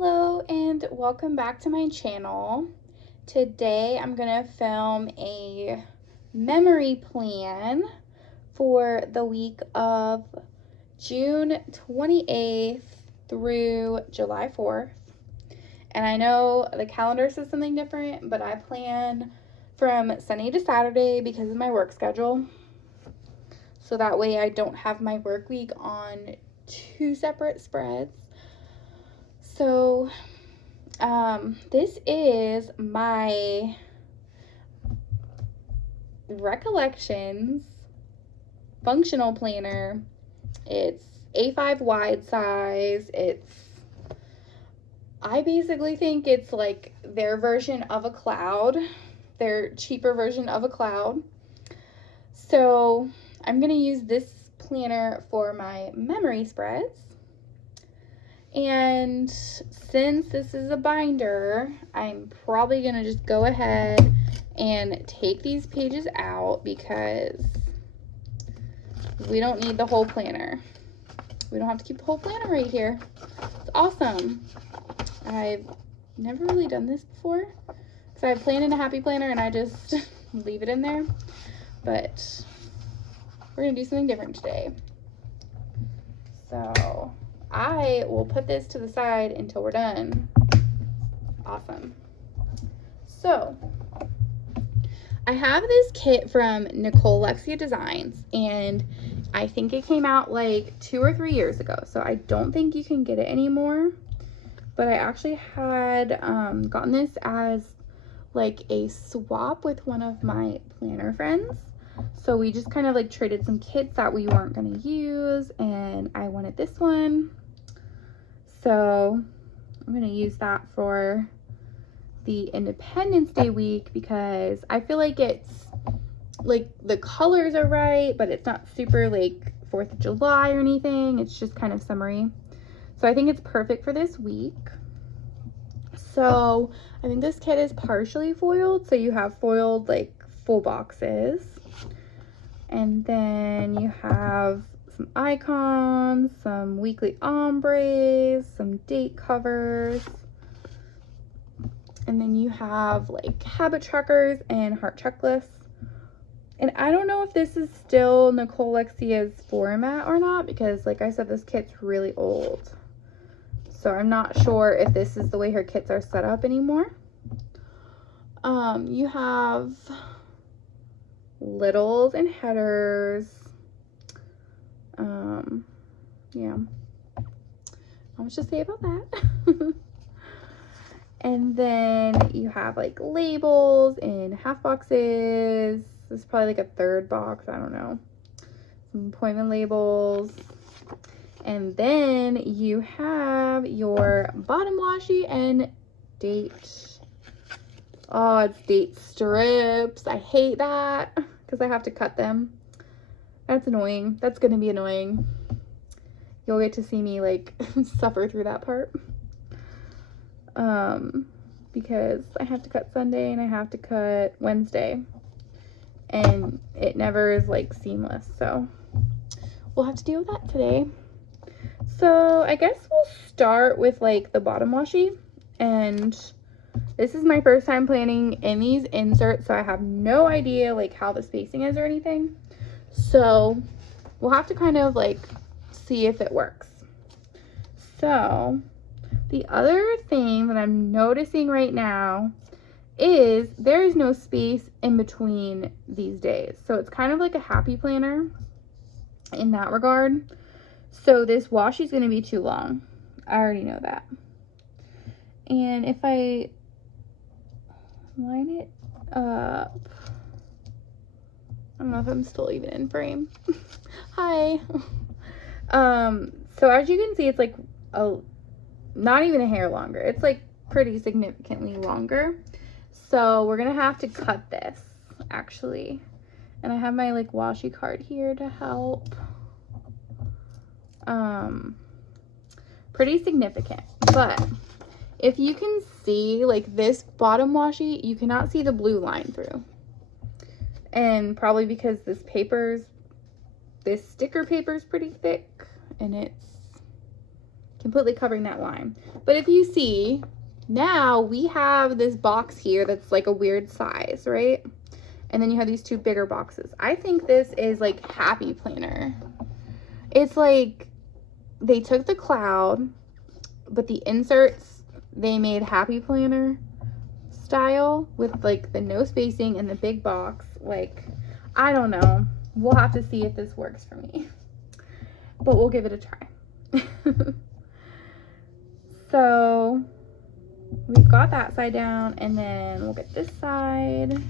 Hello and welcome back to my channel. Today I'm going to film a memory plan for the week of June 28th through July 4th. And I know the calendar says something different, but I plan from Sunday to Saturday because of my work schedule. So that way I don't have my work week on two separate spreads. So this is my Recollections Functional Planner. It's A5 wide size. I basically think it's like their version of a cloud, their cheaper version of a cloud. So I'm going to use this planner for my memory spreads. And since this is a binder, I'm probably going to just go ahead and take these pages out because we don't need the whole planner. We don't have to keep the whole planner right here. It's awesome. I've never really done this before because I plan in a happy planner and I just leave it in there. But we're going to do something different today. So I will put this to the side until we're done. Awesome. So I have this kit from Recollections Designs, and I think it came out like 2 or 3 years ago, so I don't think you can get it anymore. But I actually had gotten this as like a swap with one of my planner friends. So we just kind of like traded some kits that we weren't going to use, and I wanted this one. So I'm going to use that for the Independence Day week because I feel like it's like the colors are right, but it's not super like 4th of July or anything. It's just kind of summery. So I think it's perfect for this week. So I think this kit is partially foiled. So you have foiled like full boxes. And then you have some icons, some weekly ombres, some date covers. And then you have like habit trackers and heart checklists. And I don't know if this is still Recollections format or not because like I said, this kit's really old. So I'm not sure if this is the way her kits are set up anymore. You have littles and headers. Yeah, not much to say about that. And then you have like labels in half boxes. This is probably like a 3rd box, I don't know. Some appointment labels. And then you have your bottom washi and date. Oh, it's date strips. I hate that because I have to cut them. That's annoying. That's going to be annoying. You'll get to see me like suffer through that part. Because I have to cut Sunday and I have to cut Wednesday. And it never is like seamless. So we'll have to deal with that today. So I guess we'll start with like the bottom washi. And this is my first time planning in these inserts, so I have no idea like how the spacing is or anything. So we'll have to kind of like see if it works. So the other thing that I'm noticing right now is there is no space in between these days. So it's kind of like a happy planner in that regard. So this washi is going to be too long. I already know that. And if I line it up, I don't know if I'm still even in frame. Hi. So as you can see, it's like not even a hair longer. It's like pretty significantly longer. So we're gonna have to cut this actually. And I have my like washi card here to help. Pretty significant, but if you can see like this bottom washi, you cannot see the blue line through. And probably because this sticker paper is pretty thick and it's completely covering that line. But if you see, now we have this box here that's like a weird size, right? And then you have these two bigger boxes. I think this is like Happy Planner. It's like they took the cloud, but the inserts, they made Happy Planner style with like the no spacing and the big box. Like, I don't know. We'll have to see if this works for me. But we'll give it a try. So we've got that side down, and then we'll get this side.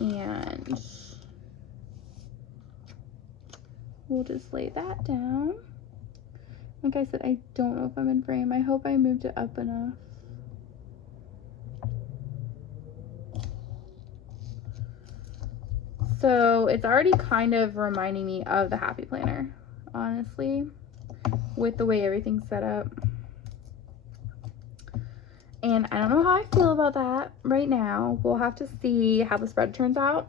And we'll just lay that down. Like I said, I don't know if I'm in frame. I hope I moved it up enough. So it's already kind of reminding me of the Happy Planner, honestly, with the way everything's set up. And I don't know how I feel about that right now. We'll have to see how the spread turns out,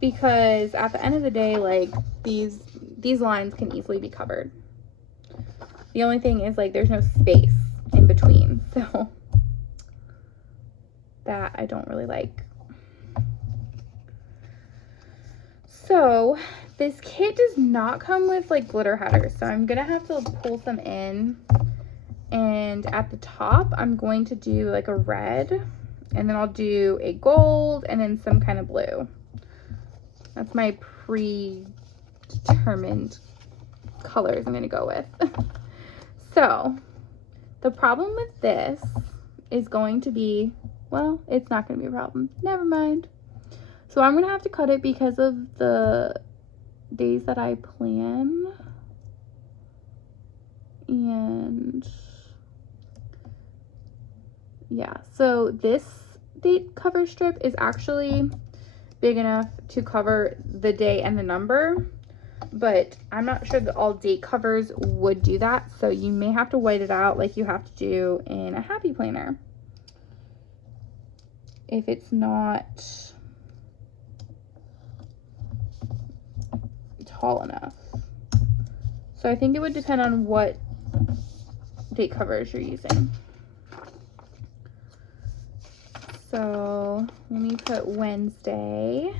because at the end of the day, like, these lines can easily be covered. The only thing is, like, there's no space in between, so that I don't really like. So this kit does not come with like glitter headers, so I'm gonna have to pull some in. And at the top, I'm going to do like a red, and then I'll do a gold, and then some kind of blue. That's my predetermined colors I'm gonna go with. So the problem with this is going to be, well, it's not gonna be a problem. Never mind. So I'm gonna have to cut it because of the days that I plan. And yeah, so this date cover strip is actually big enough to cover the day and the number, but I'm not sure that all date covers would do that, so you may have to white it out like you have to do in a Happy Planner if it's not tall enough. So I think it would depend on what date covers you're using. So let me put Wednesday,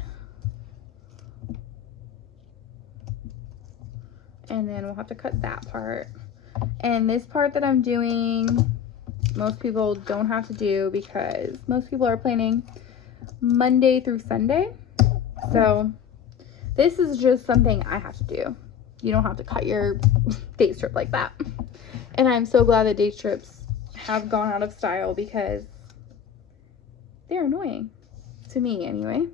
and then we'll have to cut that part. And this part that I'm doing, most people don't have to do because most people are planning Monday through Sunday. So this is just something I have to do. You don't have to cut your date strip like that. And I'm so glad that date strips have gone out of style because they're annoying. To me, anyway.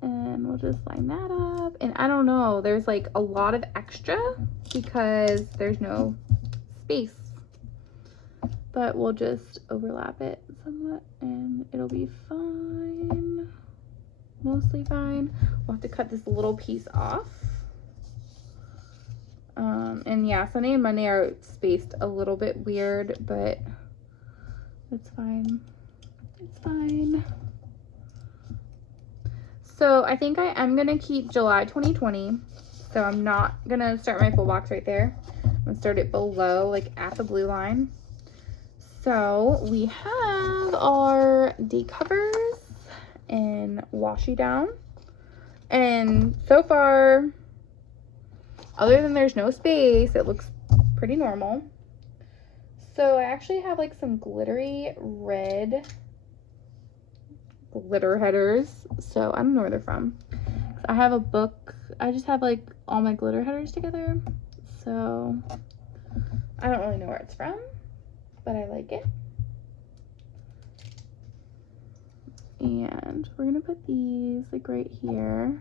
And we'll just line that up. And I don't know, there's like a lot of extra because there's no space. But we'll just overlap it somewhat and it'll be fine. Mostly fine. We'll have to cut this little piece off. And yeah, Sunday and Monday are spaced a little bit weird, but it's fine. It's fine. So I think I am gonna keep July 2020. So I'm not gonna start my full box right there. I'm gonna start it below, like at the blue line. So we have our date covers and washi down, and so far, other than there's no space, it looks pretty normal. So I actually have like some glittery red glitter headers, so I don't know where they're from. I have a book, I just have like all my glitter headers together, so I don't really know where it's from, but I like it. And we're gonna put these like right here.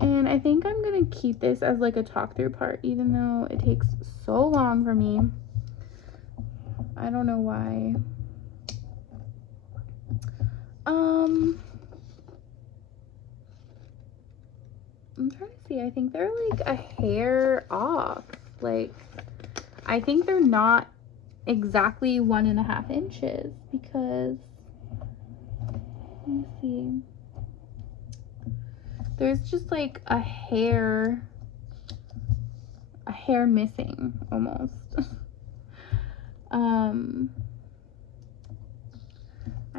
And I think I'm gonna keep this as like a talk through part, even though it takes so long for me. I don't know why. I'm trying to see, I think they're like a hair off. Like, I think they're not exactly 1.5 inches because, let me see, there's just like a hair missing almost. I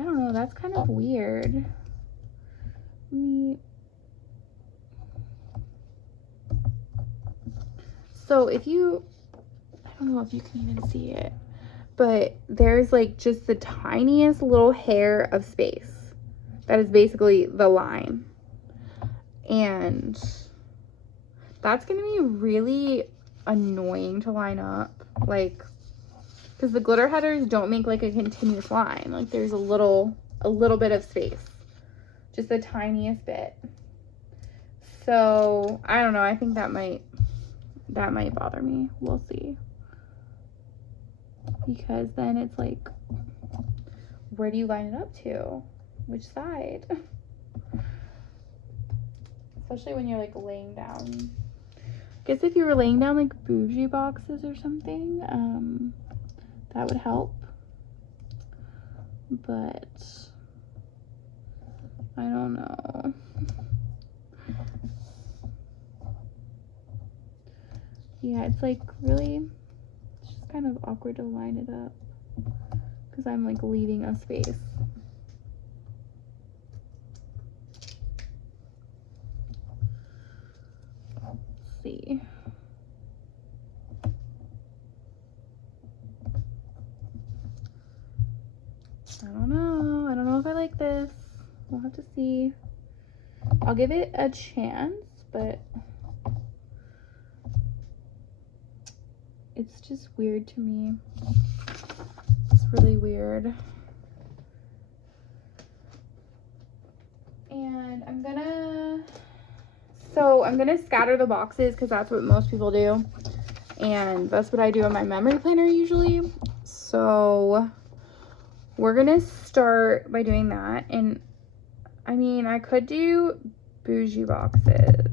don't know, that's kind of weird. So if you, I don't know if you can even see it, but there's like just the tiniest little hair of space. That is basically the line. And that's going to be really annoying to line up. Like, because the glitter headers don't make like a continuous line. Like there's a little bit of space. Just the tiniest bit. So, I don't know. I think that might bother me. We'll see. Because then it's like, where do you line it up to? Which side? Especially when you're like laying down. I guess if you were laying down like bougie boxes or something, that would help. But I don't know. Yeah, it's like really, it's just kind of awkward to line it up because I'm like leaving a space. Let's see. I don't know. I don't know if I like this. We'll have to see. I'll give it a chance, but it's just weird to me. It's really weird. And I'm gonna scatter the boxes because that's what most people do. And that's what I do in my memory planner usually. So we're gonna start by doing that. And I mean, I could do bougie boxes.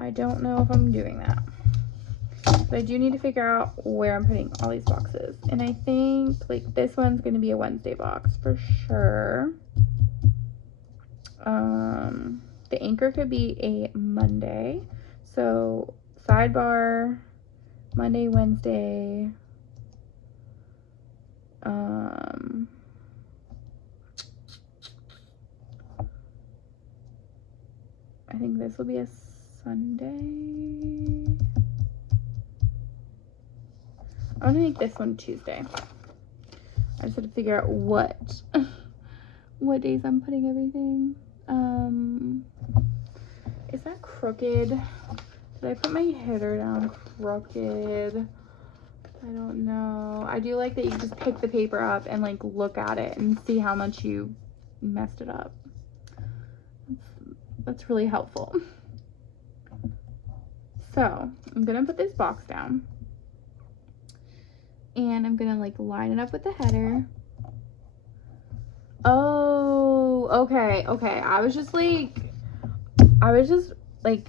I don't know if I'm doing that. But I do need to figure out where I'm putting all these boxes. And I think like this one's gonna be a Wednesday box for sure. The anchor could be a Monday. So sidebar, Monday, Wednesday. I think this will be a Sunday. I'm gonna make this one Tuesday. I just have to figure out what days I'm putting everything. Is that crooked? Did I put my header down crooked? I don't know. I do like that you just pick the paper up and like look at it and see how much you messed it up. That's really helpful. So I'm gonna put this box down and I'm gonna like line it up with the header. Oh, okay. I was just like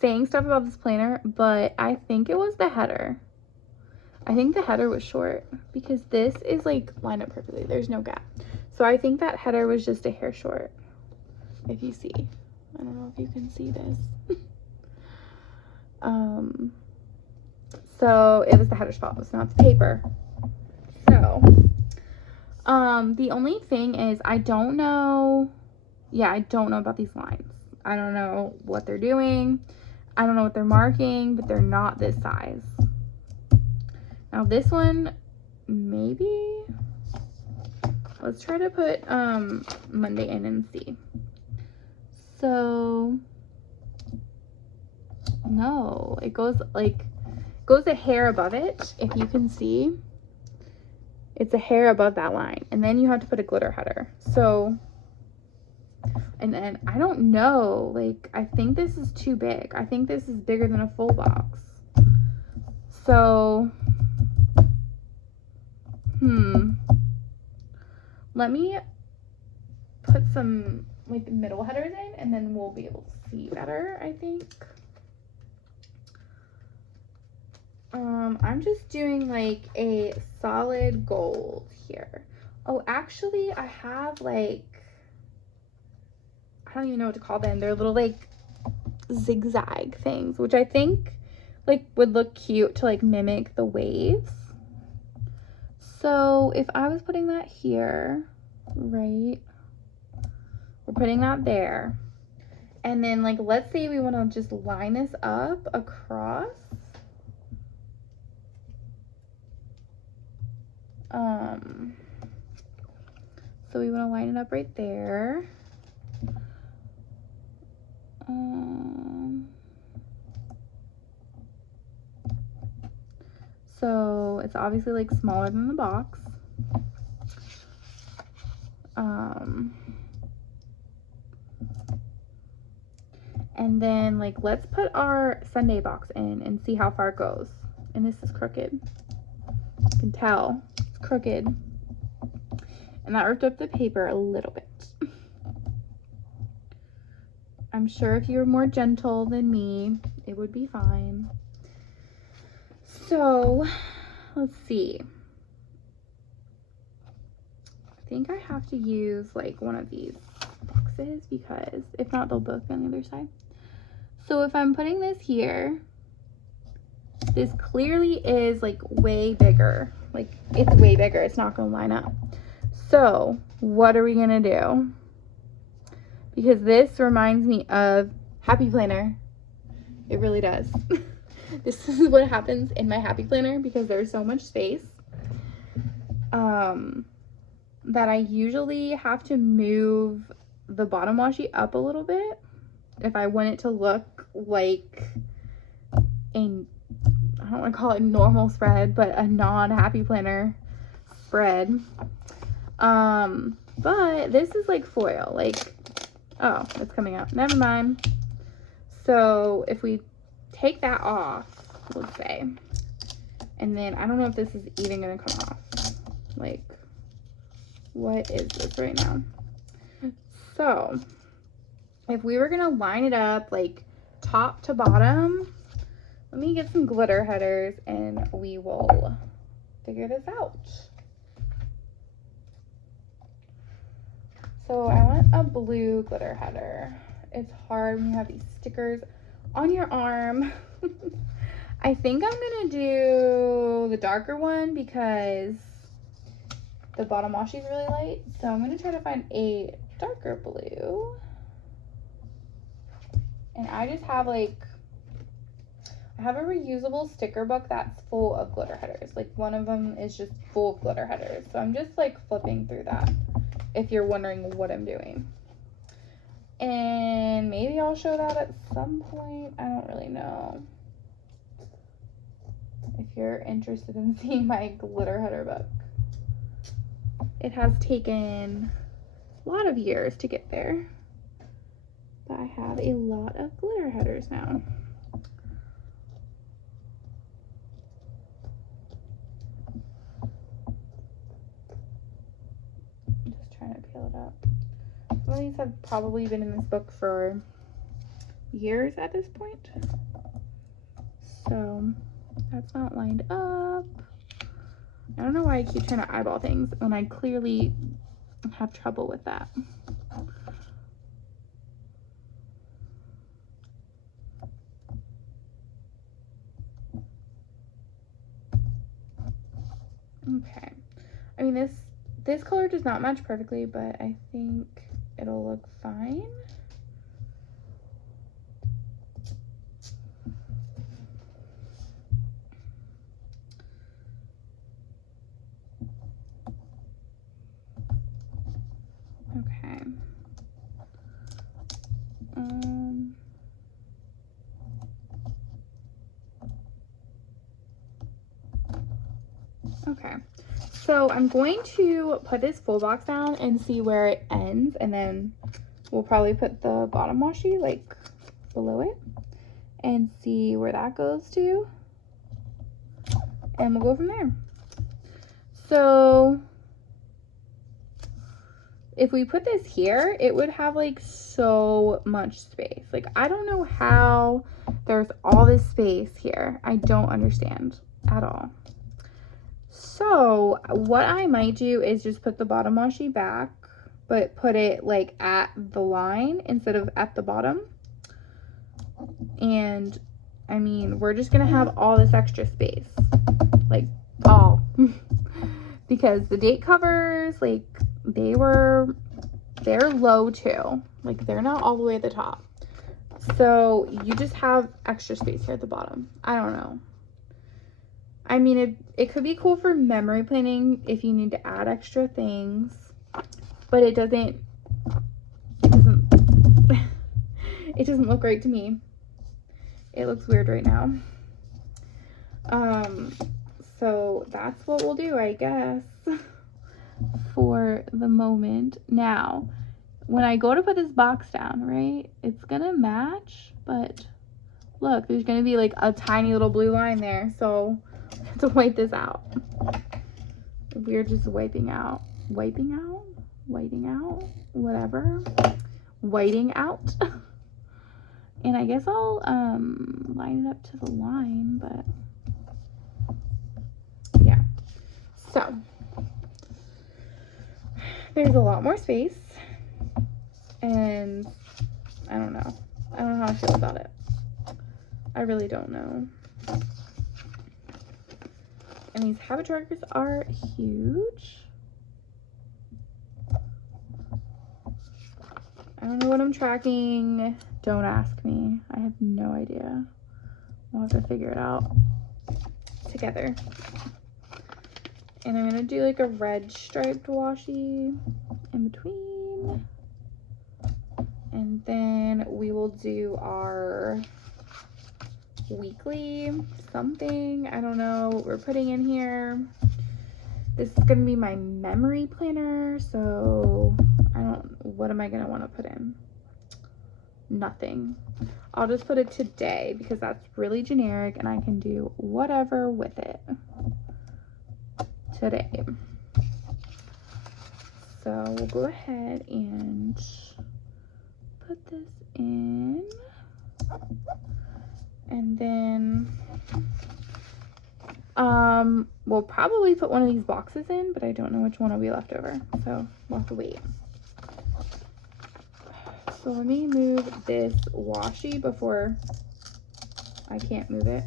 saying stuff about this planner, but I think it was the header. I think the header was short because this is like lined up perfectly. There's no gap. So I think that header was just a hair short. If you see, I don't know if you can see this. So it was the header spot, it's not the paper. So, the only thing is I don't know about these lines. I don't know what they're doing. I don't know what they're marking, but they're not this size. Now this one, maybe, let's try to put, Monday in and see. So, no, it goes a hair above it. If you can see, it's a hair above that line, and then you have to put a glitter header. So, and then I don't know, like I think this is too big. I think this is bigger than a full box. So let me put some like middle headers in and then we'll be able to see better, I think. I'm just doing like a solid gold here. Oh, actually I have like, I don't even know what to call them. They're little like zigzag things, which I think like would look cute to like mimic the waves. So if I was putting that here, right, we're putting that there. And then like, let's say we want to just line this up across. So we want to line it up right there. So it's obviously like smaller than the box. And then like, let's put our Sunday box in and see how far it goes. And this is crooked. You can tell it's crooked. And that ripped up the paper a little bit. I'm sure if you were more gentle than me, it would be fine. So let's see. I think I have to use like one of these boxes because if not, they'll both be on the other side. So if I'm putting this here, this clearly is like way bigger. Like it's way bigger. It's not going to line up. So what are we going to do? Because this reminds me of Happy Planner. It really does. This is what happens in my Happy Planner because there's so much space that I usually have to move the bottom washi up a little bit if I want it to look like a, I don't want to call it normal spread, but a non-Happy Planner spread. But this is like foil, like, oh, it's coming out. Never mind. So if we take that off, let's say, and then I don't know if this is even going to come off. Like, what is this right now? So if we were going to line it up like top to bottom, let me get some glitter headers and we will figure this out. So I want a blue glitter header. It's hard when you have these stickers on your arm. I think I'm gonna do the darker one because the bottom washi is really light. So I'm gonna try to find a darker blue. And I just have like, I have a reusable sticker book that's full of glitter headers. Like one of them is just full of glitter headers. So I'm just like flipping through that if you're wondering what I'm doing. And maybe I'll show that at some point. I don't really know. If you're interested in seeing my glitter header book. It has taken a lot of years to get there. But I have a lot of glitter headers now. I'm just trying to peel it up. Some of these have probably been in this book for years at this point. So that's not lined up. I don't know why I keep trying to eyeball things when I clearly have trouble with that. Okay. I mean, this color does not match perfectly, but I think it'll look fine. Okay. Okay. So I'm going to put this full box down and see where it ends, and then we'll probably put the bottom washi like below it and see where that goes to, and we'll go from there. So if we put this here, it would have like so much space. Like I don't know how there's all this space here. I don't understand. at all. So what I might do is just put the bottom washi back, but put it like at the line instead of at the bottom. And I mean, we're just gonna have all this extra space, like all, because the date covers, like they're low too, like they're not all the way at the top. So you just have extra space here at the bottom. I don't know. I mean, it could be cool for memory planning if you need to add extra things, but it doesn't it doesn't look right to me. It looks weird right now. So that's what we'll do, I guess, for the moment. Now, when I go to put this box down, right, it's gonna match, but look, there's gonna be like a tiny little blue line there, so I have to wipe this out. We're just whiting out, whatever, whiting out. And I guess I'll line it up to the line, but yeah. So there's a lot more space, and I don't know how I feel about it. I really don't know. And these habit trackers are huge. I don't know what I'm tracking. Don't ask me. I have no idea. We'll have to figure it out together. And I'm gonna do like a red striped washi in between. And then we will do our weekly something. I don't know what we're putting in here. This is gonna be my memory planner, so what am I gonna want to put in? Nothing. I'll just put it today because that's really generic and I can do whatever with it today. So we'll go ahead and put this in, and then we'll probably put one of these boxes in, but I don't know which one will be left over, so we'll have to wait. So let me move this washi before I can't move it.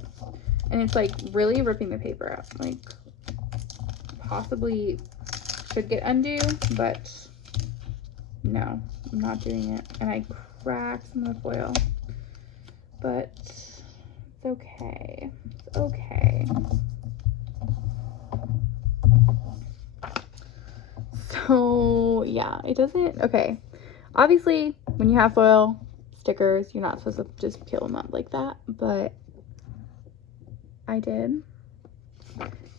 And it's like really ripping the paper up. Like possibly should get undo, but no, I'm not doing it. And I cracked some of the foil, but it's okay. It's okay. So yeah, it doesn't, okay. Obviously, when you have foil stickers, you're not supposed to just peel them up like that, but I did.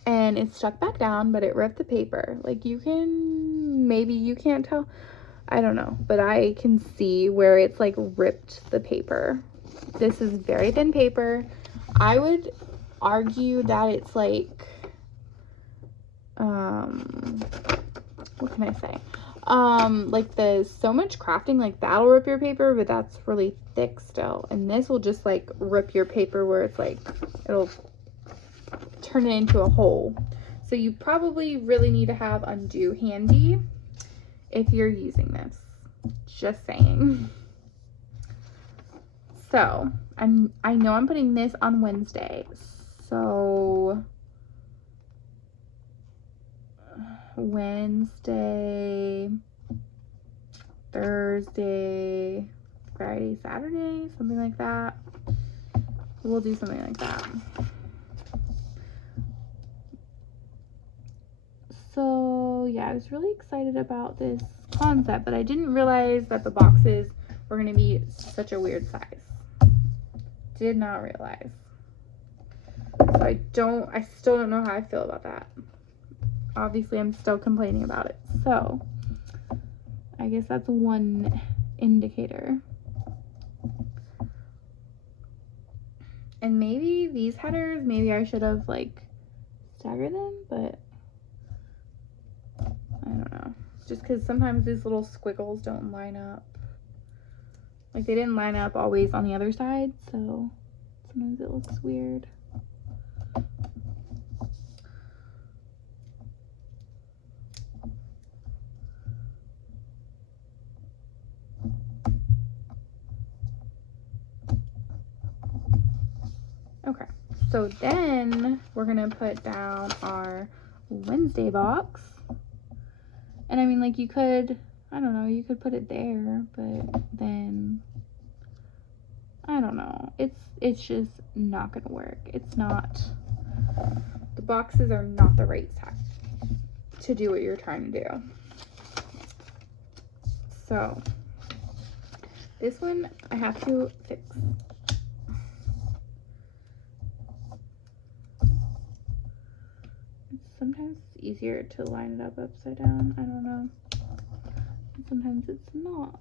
And it stuck back down, but it ripped the paper. Like maybe you can't tell, I don't know, but I can see where it's like ripped the paper. This is very thin paper. I would argue that it's like, what can I say? Like the so much crafting, like that'll rip your paper, but that's really thick still. And this will just like rip your paper where it's like, it'll turn it into a hole. So you probably really need to have undo handy if you're using this. Just saying. So I know I'm putting this on Wednesday. So Wednesday, Thursday, Friday, Saturday, something like that. We'll do something like that. So yeah, I was really excited about this concept, but I didn't realize that the boxes were going to be such a weird size. Did not realize. So I still don't know how I feel about that. Obviously, I'm still complaining about it. So I guess that's one indicator. And maybe these headers, maybe I should have like staggered them, but I don't know. Just because sometimes these little squiggles don't line up. Like they didn't line up always on the other side, so sometimes it looks weird. So then we're gonna put down our Wednesday box. And I mean, like, you could, I don't know, you could put it there, but then I don't know. It's just not gonna work. It's not, the boxes are not the right size to do what you're trying to do. So this one I have to fix. Sometimes it's easier to line it up upside down. I don't know. Sometimes it's not.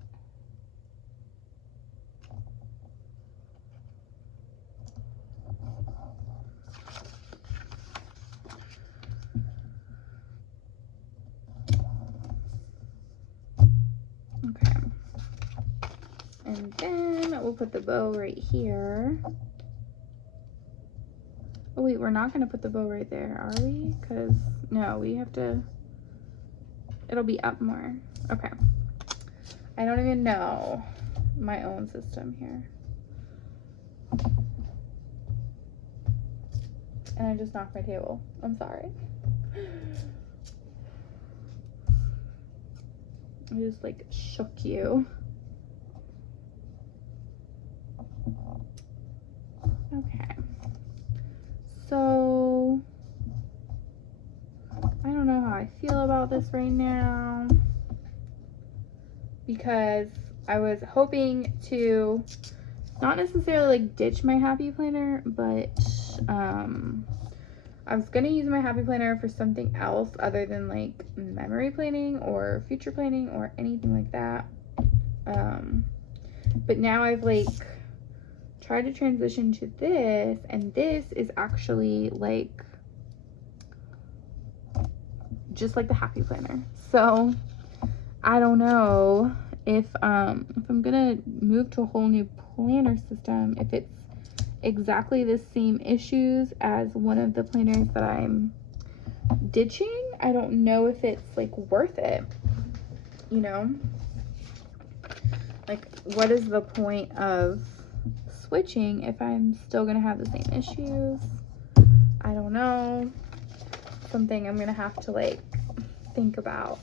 Okay. And then we'll put the bow right here. Oh wait, we're not gonna put the bow right there, are we? Because no, we have to, it'll be up more. Okay. I don't even know my own system here. And I just knocked my table. I'm sorry. I just like shook you. Okay. So I don't know how I feel about this right now, because I was hoping to not necessarily like ditch my happy planner, but I was gonna use my happy planner for something else other than like memory planning or future planning or anything like that. But now I've like tried to transition to this, and this is actually like just like the happy planner. So I don't know if I'm gonna move to a whole new planner system, if it's exactly the same issues as one of the planners that I'm ditching. I don't know if it's like worth it, you know? Like, what is the point of switching if I'm still gonna have the same issues? I don't know. Something I'm gonna have to like think about.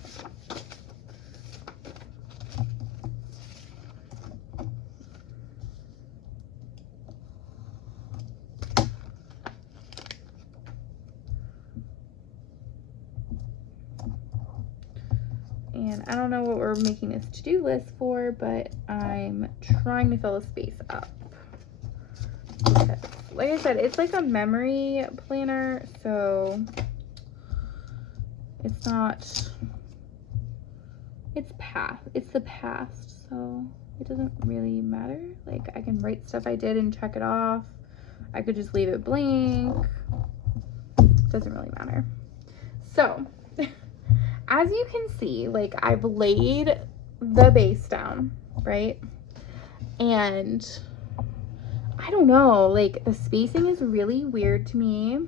And I don't know what we're making this to-do list for, but I'm trying to fill the space up. Because, like I said, it's like a memory planner, so it's not, it's the past, so it doesn't really matter. Like, I can write stuff I did and check it off. I could just leave it blank. It doesn't really matter. So as you can see, like, I've laid the base down, right? And I don't know, like, the spacing is really weird to me.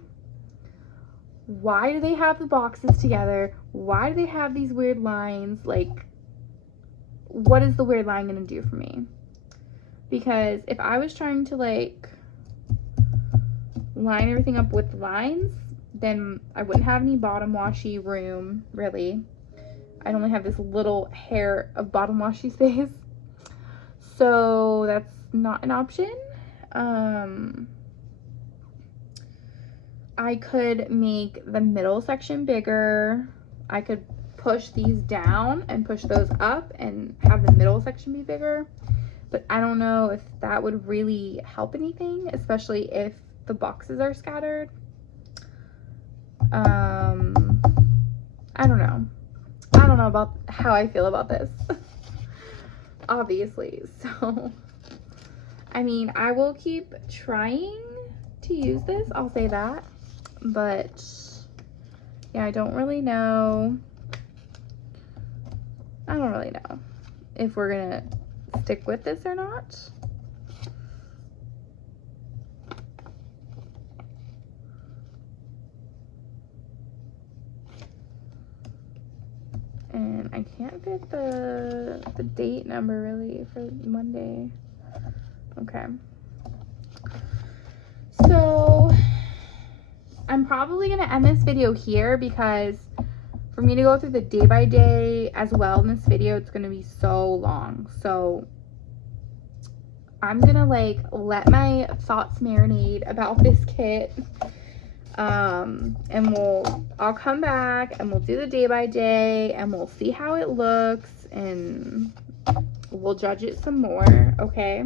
Why do they have the boxes together? Why do they have these weird lines? Like, what is the weird line gonna do for me? Because if I was trying to, like, line everything up with lines, then I wouldn't have any bottom washy room, really. I'd only have this little hair of bottom washy space. So that's not an option. I could make the middle section bigger. I could push these down and push those up and have the middle section be bigger. But I don't know if that would really help anything, especially if the boxes are scattered. I don't know. I don't know about how I feel about this. Obviously. So, I mean, I will keep trying to use this. I'll say that. But, yeah, I don't really know. I don't really know if we're going to stick with this or not. And I can't fit the date number really for Monday. Okay. So I'm probably going to end this video here because for me to go through the day by day as well in this video, it's going to be so long. So I'm going to like let my thoughts marinate about this kit. And I'll come back and we'll do the day by day and we'll see how it looks and we'll judge it some more, okay?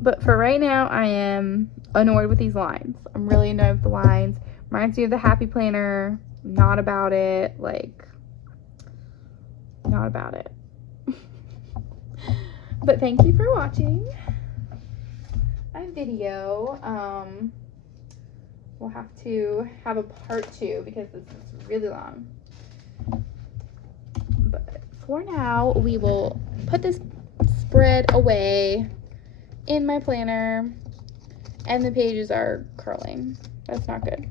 But for right now, I am annoyed with these lines. I'm really annoyed with the lines. Reminds me of the Happy Planner. Not about it. Like, not about it. But thank you for watching my video. We'll have to have a part 2 because this is really long. But for now, we will put this spread away in my planner, and the pages are curling. That's not good.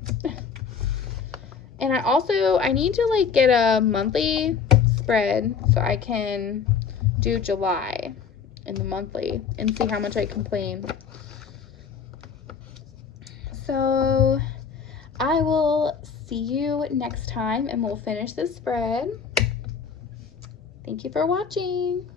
And I need to like get a monthly spread so I can do July in the monthly and see how much I can claim. So I will see you next time and we'll finish this spread. Thank you for watching.